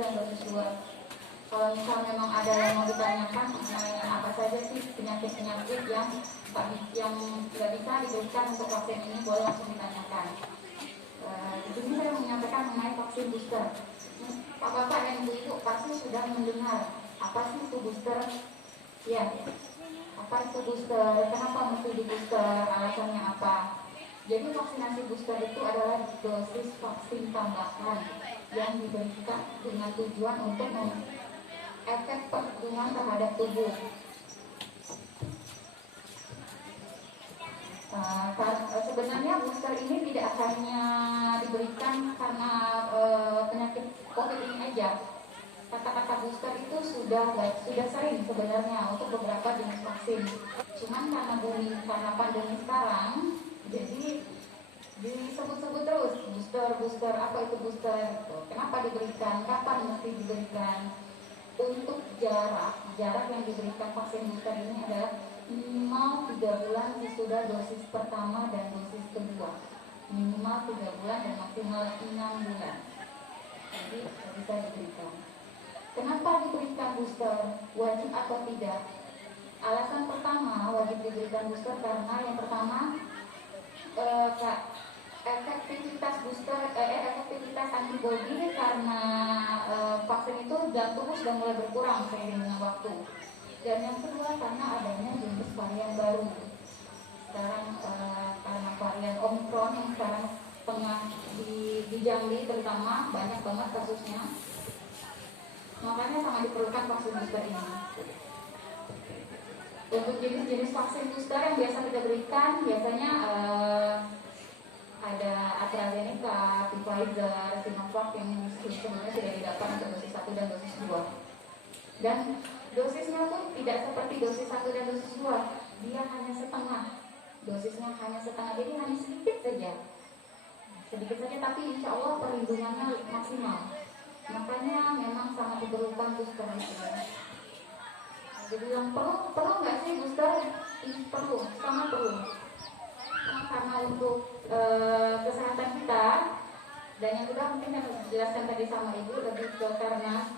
dan dosis 2. Kalau misal memang ada yang mau ditanyakan mengenai apa saja sih penyakit-penyakit yang nggak bisa diberikan untuk vaksin ini, boleh langsung ditanyakan. Di sini saya menyampaikan mengenai vaksin booster. Bapak-bapak dan ibu-ibu pasti sudah mendengar apa sih itu booster? Ya, apa itu booster? Kenapa mesti di booster? Alasannya apa? Jadi vaksinasi booster itu adalah dosis vaksin tambahan yang diberikan dengan tujuan untuk efek perlindungan terhadap tubuh. Sebenarnya booster ini tidak hanya diberikan karena penyakit COVID ini aja. Kata-kata booster itu sudah sering sebenarnya untuk beberapa jenis vaksin. Cuman karena pandemi sekarang, jadi disebut-sebut terus booster, apa itu booster? Kenapa diberikan? Kapan mesti diberikan? Untuk jarak yang diberikan vaksin booster ini adalah minimal 3 bulan sesudah dosis pertama dan dosis kedua. Minimal 3 bulan dan maksimal 6 bulan. Jadi bisa diberikan. Kenapa diberikan booster? Wajib atau tidak? Alasan pertama wajib diberikan booster karena yang pertama efektivitas antibodi karena vaksin itu tubuh sudah mulai berkurang seiring dengan waktu. Dan yang kedua karena adanya jenis varian baru. Sekarang karena varian Omicron yang sekarang tengah di Jambi terutama banyak banget kasusnya, makanya sangat diperlukan vaksin booster ini. Untuk jenis-jenis vaksin booster yang biasa kita berikan biasanya ada AstraZeneca, Pfizer, Sinovac yang sebenarnya sudah didapat untuk dosis 1 dan dosis 2. Dan dosisnya pun tidak seperti dosis 1 dan dosis 2. Dia hanya setengah. Dosisnya hanya setengah, jadi hanya sedikit saja. Sedikit saja tapi insya Allah perlindungannya maksimal. Makanya memang sangat diperlukan booster itu. Jadi yang perlu nggak sih booster? Perlu, sangat perlu. Karena untuk kesehatan kita, dan yang kedua mungkin yang dijelaskan tadi sama ibu lebih ke karena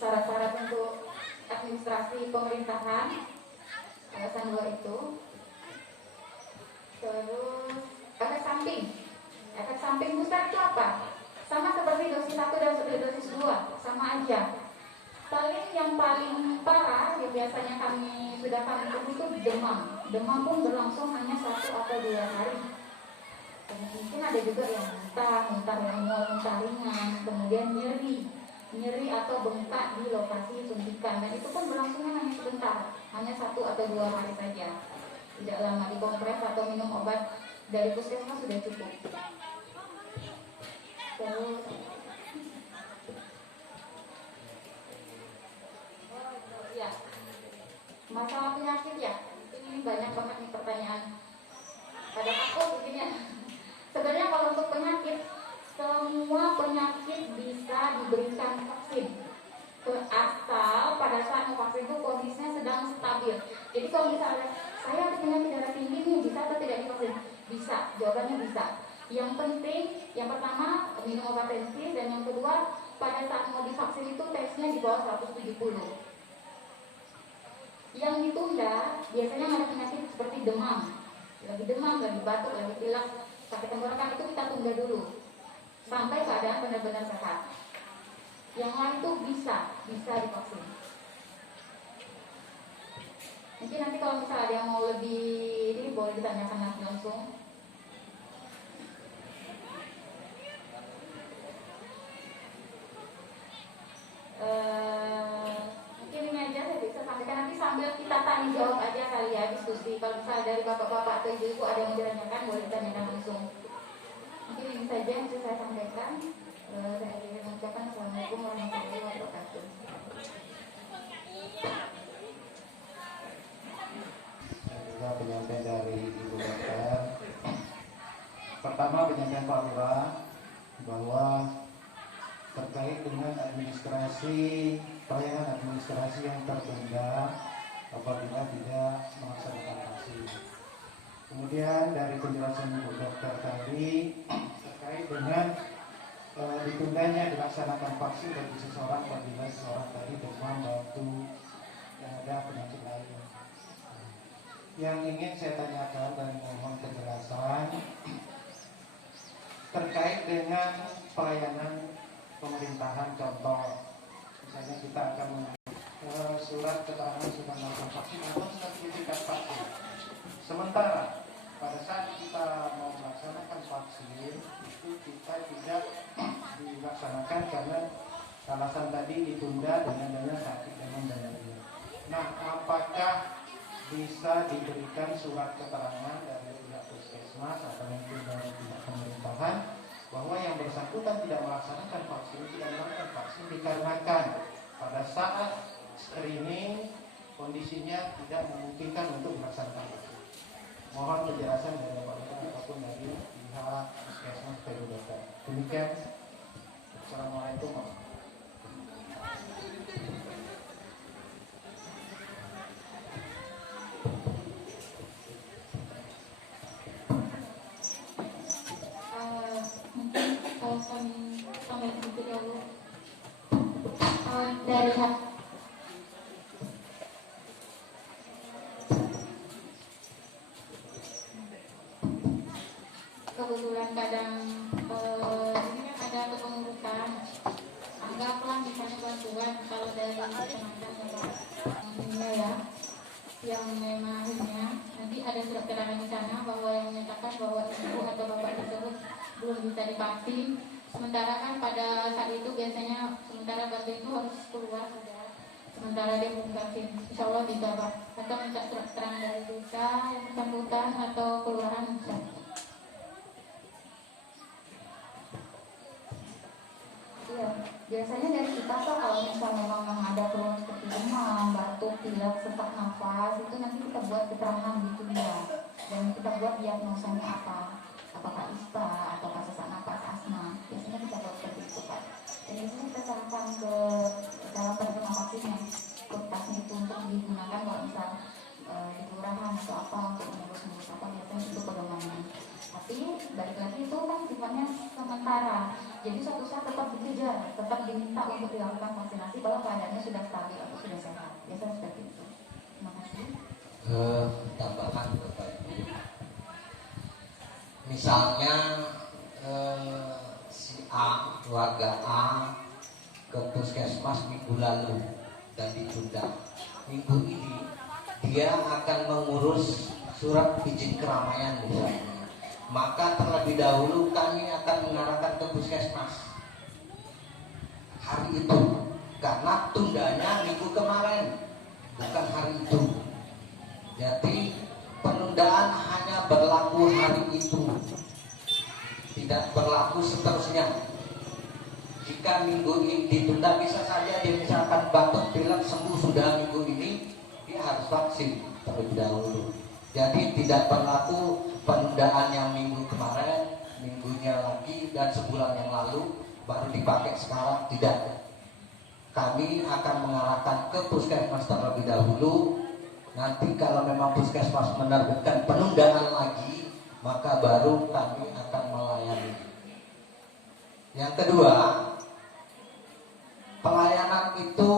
syarat-syarat untuk administrasi pemerintahan, alasan 2 itu. Terus efek samping booster itu apa? Sama seperti dosis 1 dan dosis 2, sama aja. Yang paling parah yang biasanya kami temui itu demam pun berlangsung hanya 1 atau 2 hari. Mungkin ada juga yang muntah yang muntah ringan, kemudian nyeri atau bengkak di lokasi suntikan, dan itu pun berlangsungnya hanya sebentar, hanya 1 atau 2 hari saja. Tidak lama, dikompres atau minum obat dari puskesmas sudah cukup. Terus ya, masalah penyakit ya, ini banyak banget nih pertanyaan. Ada aku begini. Sebenarnya kalau untuk penyakit, semua penyakit bisa diberikan vaksin, asal pada saat vaksin itu kondisinya sedang stabil. Jadi kalau misalnya saya ada penyakit darah tinggi nih, bisa atau tidak divaksin? Bisa, jawabannya bisa. Yang penting, yang pertama minum obat tensi, dan yang kedua pada saat mau divaksin itu tesnya di bawah 170. Yang ditunda biasanya ada penyakit seperti demam, lagi batuk, lagi pilek, sakit tenggorokan, itu kita tunda dulu sampai keadaan benar-benar sehat. Yang lain itu bisa divaksin. Mungkin nanti kalau misalnya ada yang mau lebih ini boleh ditanyakan nanti langsung. Mungkin ini aja saya bisa sampaikan, nanti sambil kita tanya jawab aja kali ya, diskusi. Kalau misalnya dari bapak-bapak atau ibu-ibu ada yang mau ditanyakan, boleh ditanyakan langsung. Mungkin ini saja yang bisa saya sampaikan. Saya mengucapkan Assalamualaikum warahmatullahi wabarakatuh. Juga penyampaian dari Ibu Dokter. Pertama penyampaian Pak Lurah bahwa terkait dengan pelayanan administrasi yang tertunda apabila tidak melaksanakan vaksin. Kemudian dari penjelasan Ibu Dokter tadi terkait dengan ditundanya dilaksanakan vaksin bagi seseorang apabila seseorang tadi demam, batuk, yang ada penyakit lain. Yang ingin saya tanyakan dan mohon penjelasan terkait dengan pelayanan pemerintahan, contoh misalnya kita akan surat keterangan sudah melakukan vaksin atau sertifikat vaksin. Sementara pada saat kita mau melaksanakan vaksin itu kita tidak dilaksanakan karena alasan tadi ditunda dengan dana sakit dan lain-lain. Nah, apakah bisa diberikan surat keterangan dari pihak puskesmas atau mungkin dari pihak pemerintahan bahwa yang bersangkutan tidak melaksanakan vaksin, tidak melakukan vaksin dikarenakan pada saat screening kondisinya tidak memungkinkan untuk melaksanakan vaksin. Mohon penjelasan dari Bapak Dokter ataupun dari pihak puskesmas PU Dokter. Demikian. Assalamualaikum warahmatullahi Mungkin kalau kami sampaikan sedikit dulu dari kebetulan kadang ini kan ada kepengurusan, anggaplah misalnya bantuan kalau dari teman-teman ya yang memang nanti ada surat keterangan di sana bahwa yang menyatakan bahwa ibu atau bapak tersebut belum bisa divaksin. Sementara kan pada saat itu biasanya sementara bantuan itu harus keluar sudah. Sementara dia belum divaksin, insya Allah bisa Pak. Atau minta surat keterangan dari desa yang bersangkutan atau kelurahan bisa. Iya, biasanya dari kita tuh kalau misalnya memang ada keluhan seperti demam, batuk, pilek, sesak nafas, itu nanti kita buat keterangan gitu ya. Dan kita buat diagnosanya apa? Apakah ispa atau sesak nafas, asma? Biasanya kita buat seperti itu Pak. Dan itu kita sarankan ke dalam penerima vaksinnya, kertasnya itu untuk digunakan kalau misal di kelurahan atau apa untuk mengurus apa biasanya itu pegangannya. Tapi balik lagi itu kan sifatnya sementara. Jadi suatu saat tetap dikejar, tetap diminta untuk dilakukan vaksinasi bahwa keadaannya sudah stabil atau sudah sehat. Biasanya seperti itu. Terima kasih. Tambahan Bapak Ibu. Misalnya si A, keluarga A ke puskesmas minggu lalu dan ditunda. Minggu ini dia akan mengurus surat izin keramaian misalnya. Maka terlebih dahulu kami akan mengarahkan ke puskesmas hari itu, karena tundanya minggu kemarin, bukan hari itu. Jadi penundaan hanya berlaku hari itu, tidak berlaku seterusnya. Jika minggu ini ditunda, bisa saja dia misalkan batuk pilek sembuh sudah minggu ini, dia harus vaksin terlebih dahulu. Jadi tidak berlaku penundaan yang minggu kemarin, minggunya lagi, dan sebulan yang lalu baru dipakai sekarang, tidak. Kami akan mengarahkan ke puskesmas terlebih dahulu. Nanti kalau memang puskesmas menerbitkan penundaan lagi, maka baru kami akan melayani. Yang kedua, pelayanan itu,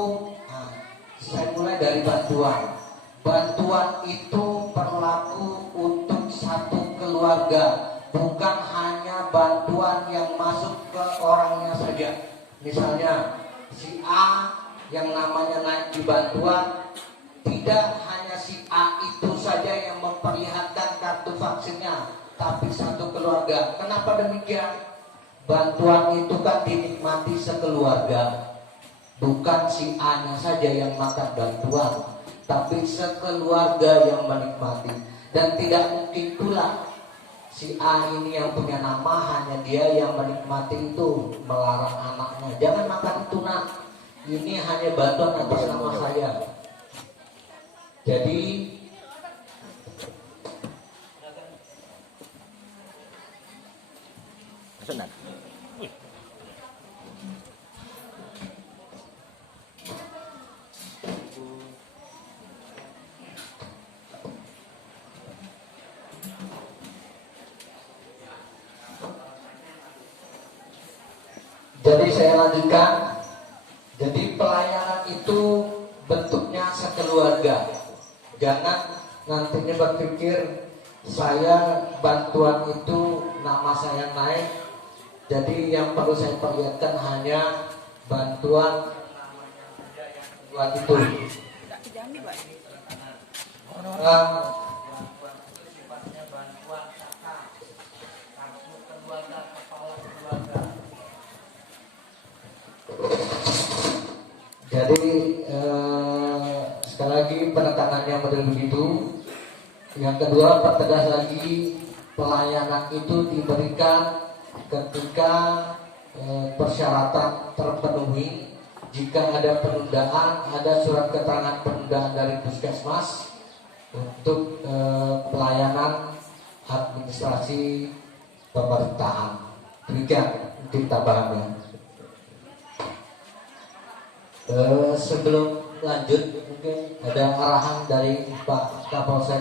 saya mulai dari bantuan. Bantuan itu berlaku untuk satu keluarga, bukan hanya bantuan yang masuk ke orangnya saja. Misalnya si A yang namanya naik di bantuan, tidak hanya si A itu saja yang memperlihatkan kartu vaksinnya, tapi satu keluarga. Kenapa demikian? Bantuan itu kan dinikmati sekeluarga, bukan si A-nya saja yang makan bantuan, tapi sekeluarga yang menikmati. Dan tidak mungkin pula si A ini yang punya nama, hanya dia yang menikmati itu, melarang anaknya, jangan makan itu nak, ini hanya bantuan atas nama saya. Jadi Senang. Jadi saya lanjutkan. Jadi pelayanan itu bentuknya sekeluarga. Jangan nantinya berpikir saya bantuan itu nama saya naik. Jadi yang perlu saya perlihatkan hanya bantuan buat itu. Jadi sekali lagi penekanannya model begitu. Yang kedua, pertegas lagi pelayanan itu diberikan ketika persyaratan terpenuhi. Jika ada penundaan, ada surat keterangan penundaan dari puskesmas untuk pelayanan administrasi pemerintahan. Demikian untuk tambahannya. Sebelum lanjut, mungkin ada arahan dari Pak Kapolsek.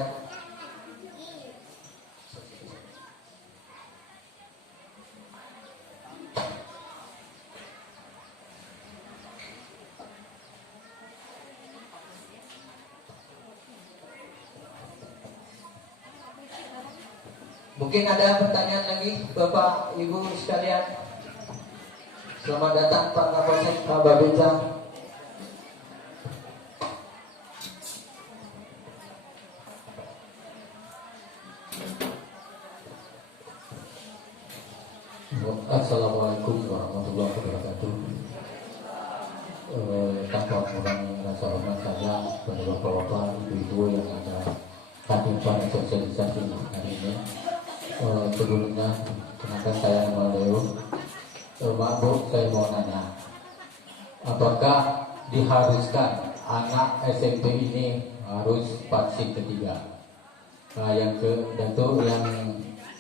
Mungkin ada pertanyaan lagi, Bapak Ibu sekalian. Selamat datang Pak Kapolsek, Pak Babinsa. Assalamualaikum warahmatullahi wabarakatuh. Tanpa mengurangi rasa hormat saya kepada bapak-bapak, ibu-ibu yang ada hadir pada sosialisasi hari ini. Sebelumnya, kenalkan saya Mauleo. Maaf Bu, saya mau nanya, apakah diharuskan anak SMP ini harus vaksin ketiga? Nah, yang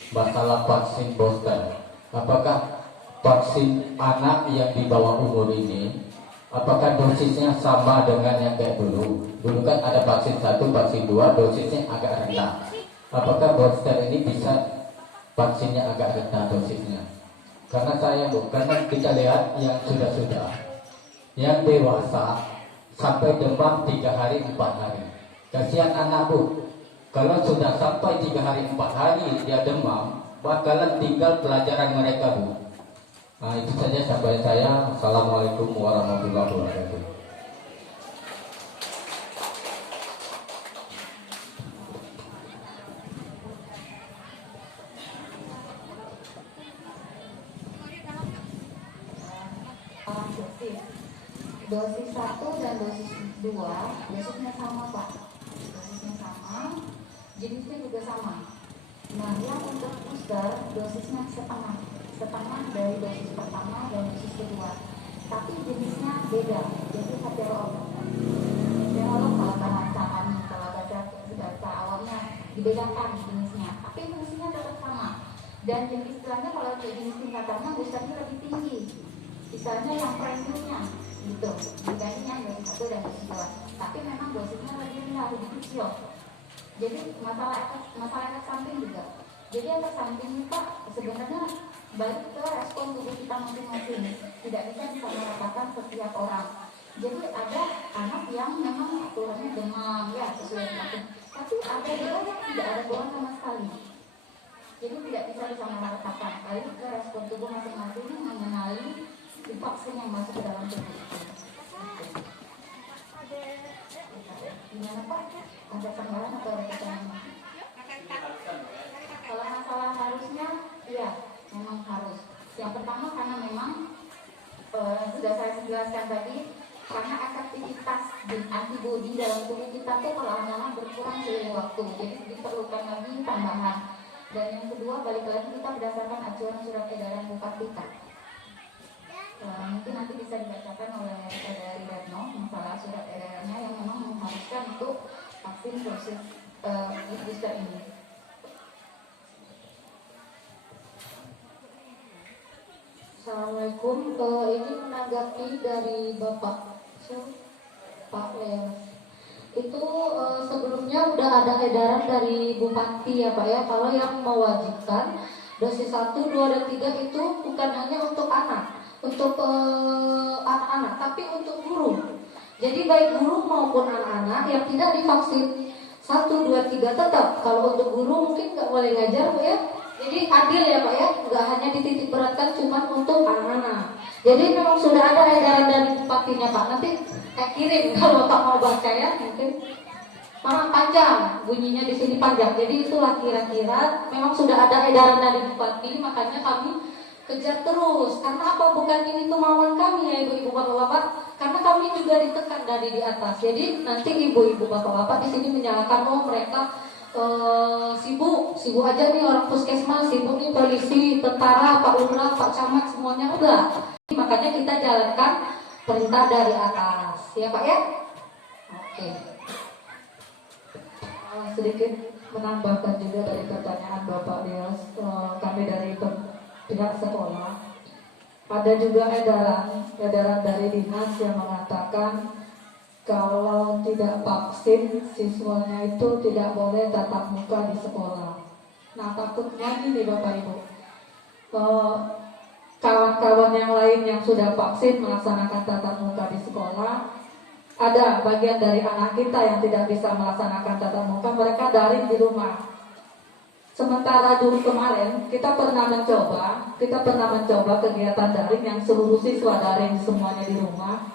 masalah vaksin booster. Apakah vaksin anak yang di bawah umur ini, apakah dosisnya sama dengan yang kayak dulu? Dulu kan ada vaksin 1, vaksin 2, dosisnya agak rendah. Apakah booster ini bisa vaksinnya agak rendah dosisnya? Karena karena kita lihat yang sudah, yang dewasa sampai demam 3 hari 4 hari. Kasihan anak Bu, kalau sudah sampai 3 hari 4 hari dia demam, bakalan tinggal pelajaran mereka Bu. Nah, itu saja sampai saya. Assalamualaikum warahmatullahi wabarakatuh. Dosis 1 dan dosis 2 dosisnya sama Pak. Dosisnya sama, jenisnya juga sama. Nah, yang untuk booster dosisnya setengah dari dosis pertama dan dosis kedua. Tapi jenisnya beda. Jadi heterolog kalau bahasa kami, kalau bahasa awamnya dibedakan jenisnya. Tapi fungsinya tetap sama. Dan jenis istilahnya kalau jenis tingkatannya boosternya lebih tinggi. Misalnya yang premiumnya gitu, dibanding yang dosis 1 dan dosis 2. Tapi memang dosisnya lebih kecil. Jadi masalah efek samping juga. Jadi efek samping ini Pak sebenarnya balik ke respon tubuh kita masing-masing. Tidak bisa disamaratakan setiap orang. Jadi ada anak yang memang turunnya demam ya sesuai dengan. Tapi ada juga yang tidak ada keluhan sama sekali. Jadi tidak bisa disamaratakan. Balik ke respon tubuh masing-masing mengenali vaksin yang masuk ke dalam tubuh. Gimana Pak? Ada tambahan atau ada pertanyaan? Kalau masalah harusnya, iya, memang harus. Yang pertama karena memang sudah saya jelaskan tadi, karena efektivitas antibodi dalam tubuh kita tuh perlahan-lahan berkurang seiring waktu. Jadi diperlukan lagi tambahan. Dan yang kedua, balik lagi kita berdasarkan acuan surat edaran Bupati kita. Mungkin nanti bisa dibacakan oleh dari Retno masalah surat edarannya yang memang mengharuskan untuk vaksin dosis booster ini. Assalamualaikum. Ini menanggapi dari Bapak Pak Leo. Itu sebelumnya udah ada edaran dari Bupati ya Pak ya, kalau yang mewajibkan dosis 1, 2, dan 3 itu bukan hanya untuk anak, untuk anak-anak, tapi untuk guru. Jadi baik guru maupun anak-anak yang tidak divaksin 1, 2, 3 tetap. Kalau untuk guru mungkin nggak boleh ngajar, Pak ya. Jadi adil ya Pak ya, nggak hanya dititik beratkan cuma untuk anak-anak. Jadi memang sudah ada edaran dari bupatinya Pak. Nanti saya kirim kalau Pak mau baca ya, mungkin karena panjang bunyinya di sini panjang. Jadi itulah kira-kira memang sudah ada edaran dari bupati, makanya kami kejar terus. Karena apa? Bukan ini kemauan kami ya ibu-ibu bapak-bapak, karena kami juga ditekan dari di atas. Jadi nanti ibu-ibu bapak-bapak di sini menyalahkan mereka sibuk aja nih orang puskesmas, sibuk nih polisi, tentara, Pak Lurah, Pak Camat semuanya udah. Makanya kita jalankan perintah dari atas, ya Pak ya. Oke. Sedikit menambahkan juga dari pertanyaan Bapak Dias, kami dari pihak sekolah ada juga edaran dari dinas yang mengatakan kalau tidak vaksin siswanya itu tidak boleh tatap muka di sekolah. Nah takutnya gini Bapak Ibu, kawan-kawan yang lain yang sudah vaksin melaksanakan tatap muka di sekolah, ada bagian dari anak kita yang tidak bisa melaksanakan tatap muka, mereka daring di rumah. Sementara dulu kemarin kita pernah mencoba kegiatan daring yang seluruh siswa daring semuanya di rumah.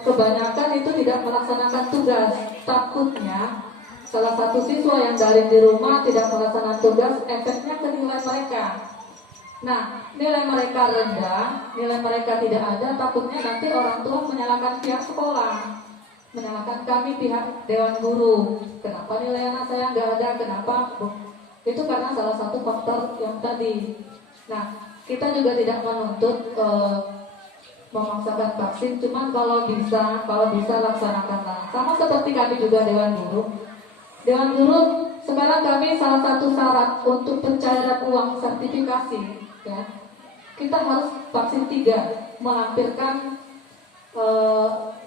Kebanyakan itu tidak melaksanakan tugas. Takutnya salah satu siswa yang daring di rumah tidak melaksanakan tugas, efeknya ke nilai mereka. Nah, nilai mereka rendah, nilai mereka tidak ada, takutnya nanti orang tua menyalahkan pihak sekolah, menyalahkan kami pihak dewan guru. Kenapa nilai anak saya nggak ada? Kenapa? Itu karena salah satu faktor yang tadi. Nah, kita juga tidak menuntut memaksakan vaksin, cuman kalau bisa laksanakanlah. Sama seperti kami juga dewan guru. Dewan guru sekarang kami salah satu syarat untuk pencairan uang sertifikasi, ya, kita harus vaksin 3, melampirkan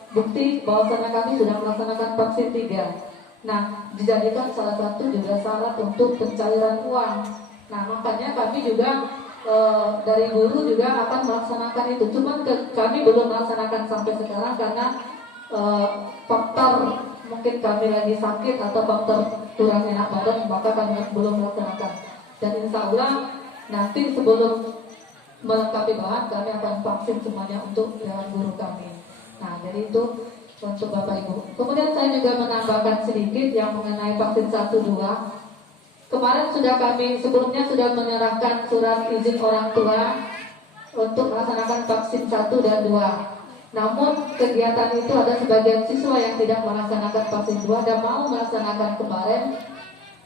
bukti bahwasanya kami sudah melaksanakan vaksin 3. Nah, dijadikan salah satu juga syarat untuk pencairan uang. Nah, makanya kami juga dari guru juga akan melaksanakan itu. Cuman kami belum melaksanakan sampai sekarang karena faktor mungkin kami lagi sakit atau faktor kurang enak badan, maka kami belum melaksanakan. Dan insya Allah nanti sebelum melengkapi bahan kami akan vaksin semuanya untuk dewan guru kami. Nah, jadi itu untuk Bapak Ibu. Kemudian saya juga menambahkan sedikit yang mengenai vaksin 1-2. Kemarin sebelumnya sudah menyerahkan surat izin orang tua untuk melaksanakan vaksin 1 dan 2. Namun kegiatan itu ada sebagian siswa yang tidak melaksanakan vaksin 2 dan mau melaksanakan kemarin.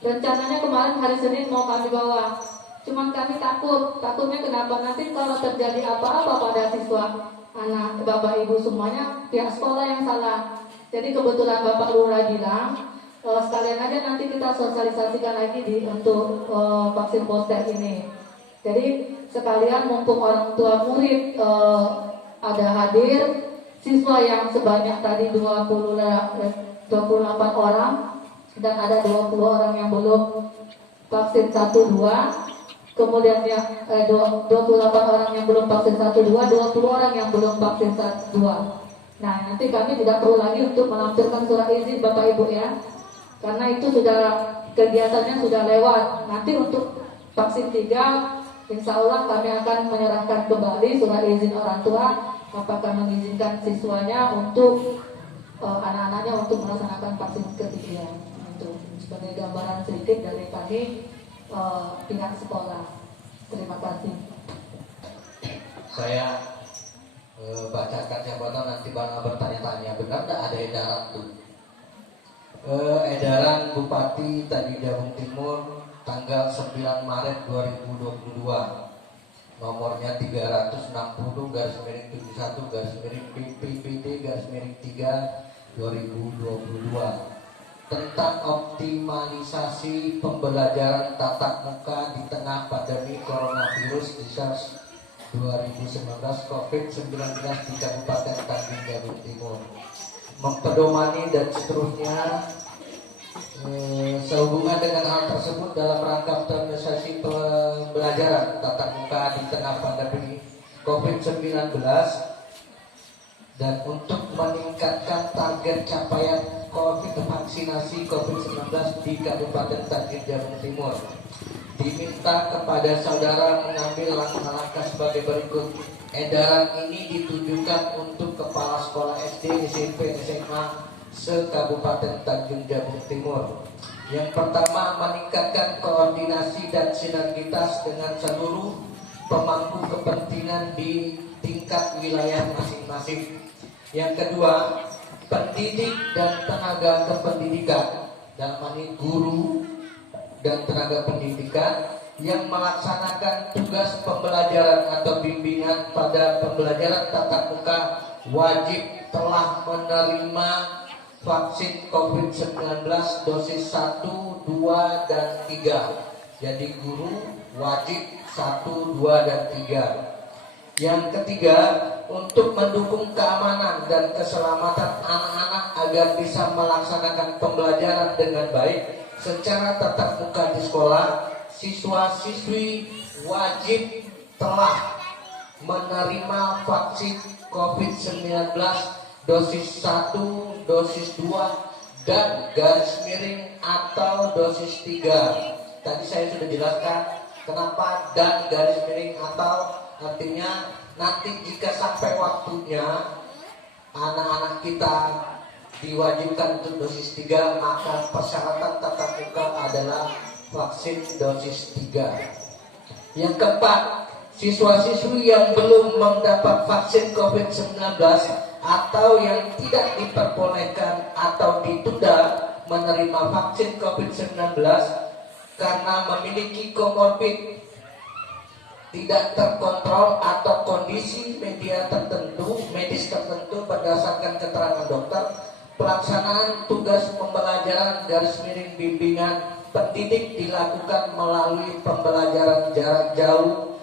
Rencananya kemarin hari Senin mau kami bawa. Cuman kami takutnya kenapa nanti kalau terjadi apa-apa pada siswa, anak, bapak ibu semuanya, pihak sekolah yang salah. Jadi kebetulan Bapak Lurah bilang, sekalian aja nanti kita sosialisasikan lagi untuk vaksin booster ini. Jadi sekalian mumpung orang tua murid ada hadir, siswa yang sebanyak tadi 28 orang dan ada 20 orang yang belum vaksin 1-2. Kemudian yang 28 orang yang belum vaksin 1-2, 20 orang yang belum vaksin 1-2. Nah, nanti kami tidak perlu lagi untuk melampirkan surat izin Bapak Ibu ya. Karena itu kegiatannya sudah lewat. Nanti untuk vaksin 3, insya Allah kami akan menyerahkan kembali surat izin orang tua apakah mengizinkan siswanya untuk anak-anaknya untuk melaksanakan vaksin ketiga. Itu sebagai gambaran sedikit dari kami pihak sekolah. Terima kasih. Saya bacakan siapa tahu nanti bakal bertanya-tanya, benar tidak ada edaran tuh? Edaran Bupati Tani Jabung Timur tanggal 9 Maret 2022, nomornya 360-71-PPPD-3 tentang optimalisasi pembelajaran tatap muka di tengah pandemi coronavirus di SARS 2019 COVID-19 di Kabupaten Tanjung Jabung Timur. Mempedomani dan seterusnya sehubungan dengan hal tersebut dalam rangka optimalisasi pembelajaran tatap muka di tengah pandemi COVID-19 dan untuk meningkatkan target capaian vaksinasi COVID-19 di Kabupaten Tanjung Jabung Timur, diminta kepada saudara mengambil langkah-langkah sebagai berikut. Edaran ini ditujukan untuk kepala sekolah SD, SMP, SMA se-Kabupaten Tanjung Jabung Timur. Yang pertama, meningkatkan koordinasi dan sinergitas dengan seluruh pemangku kepentingan di tingkat wilayah masing-masing. Yang kedua, pendidik dan tenaga kependidikan, dalam hal ini guru dan tenaga pendidikan yang melaksanakan tugas pembelajaran atau bimbingan pada pembelajaran tatap muka wajib telah menerima vaksin COVID-19 dosis 1, 2, dan 3. Jadi guru wajib 1, 2, dan 3. Yang ketiga, untuk mendukung keamanan dan keselamatan anak-anak agar bisa melaksanakan pembelajaran dengan baik secara tatap muka di sekolah, siswa-siswi wajib telah menerima vaksin COVID-19 dosis 1, dosis 2, dan garis miring atau dosis 3. Tadi saya sudah jelaskan kenapa dan garis miring atau, artinya nanti jika sampai waktunya anak-anak kita diwajibkan untuk dosis 3, maka persyaratan tatap muka adalah vaksin dosis 3. Yang keempat, siswa-siswi yang belum mendapat vaksin COVID-19 atau yang tidak diperbolehkan atau ditunda menerima vaksin COVID-19 karena memiliki komorbid tidak terkontrol atau kondisi medis tertentu berdasarkan keterangan dokter, pelaksanaan tugas pembelajaran garis miring bimbingan pendidik dilakukan melalui pembelajaran jarak jauh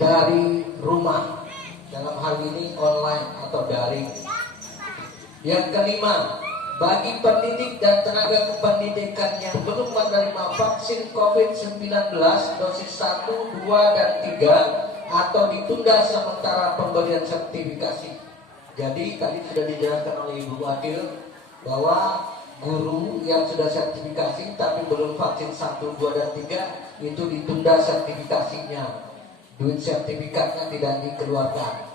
dari rumah, dalam hal ini online atau daring. Yang kelima, bagi pendidik dan tenaga kependidikan yang belum menerima vaksin COVID-19 dosis 1, 2, dan 3 atau ditunda sementara pemberian sertifikasi. Jadi tadi sudah dijelaskan oleh Ibu Wakil bahwa guru yang sudah sertifikasi tapi belum vaksin 1, 2, dan 3 itu ditunda sertifikasinya. Duit sertifikatnya tidak dikeluarkan.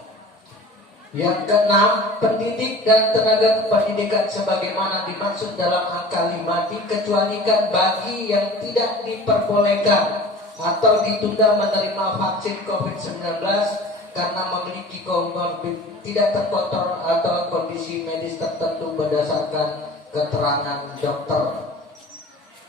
Yang keenam, pendidik dan tenaga kependidikan sebagaimana dimaksud dalam angka 5 dikecualikan bagi yang tidak diperbolehkan atau ditunda menerima vaksin COVID-19 karena memiliki komorbid tidak terkontrol atau kondisi medis tertentu berdasarkan keterangan dokter.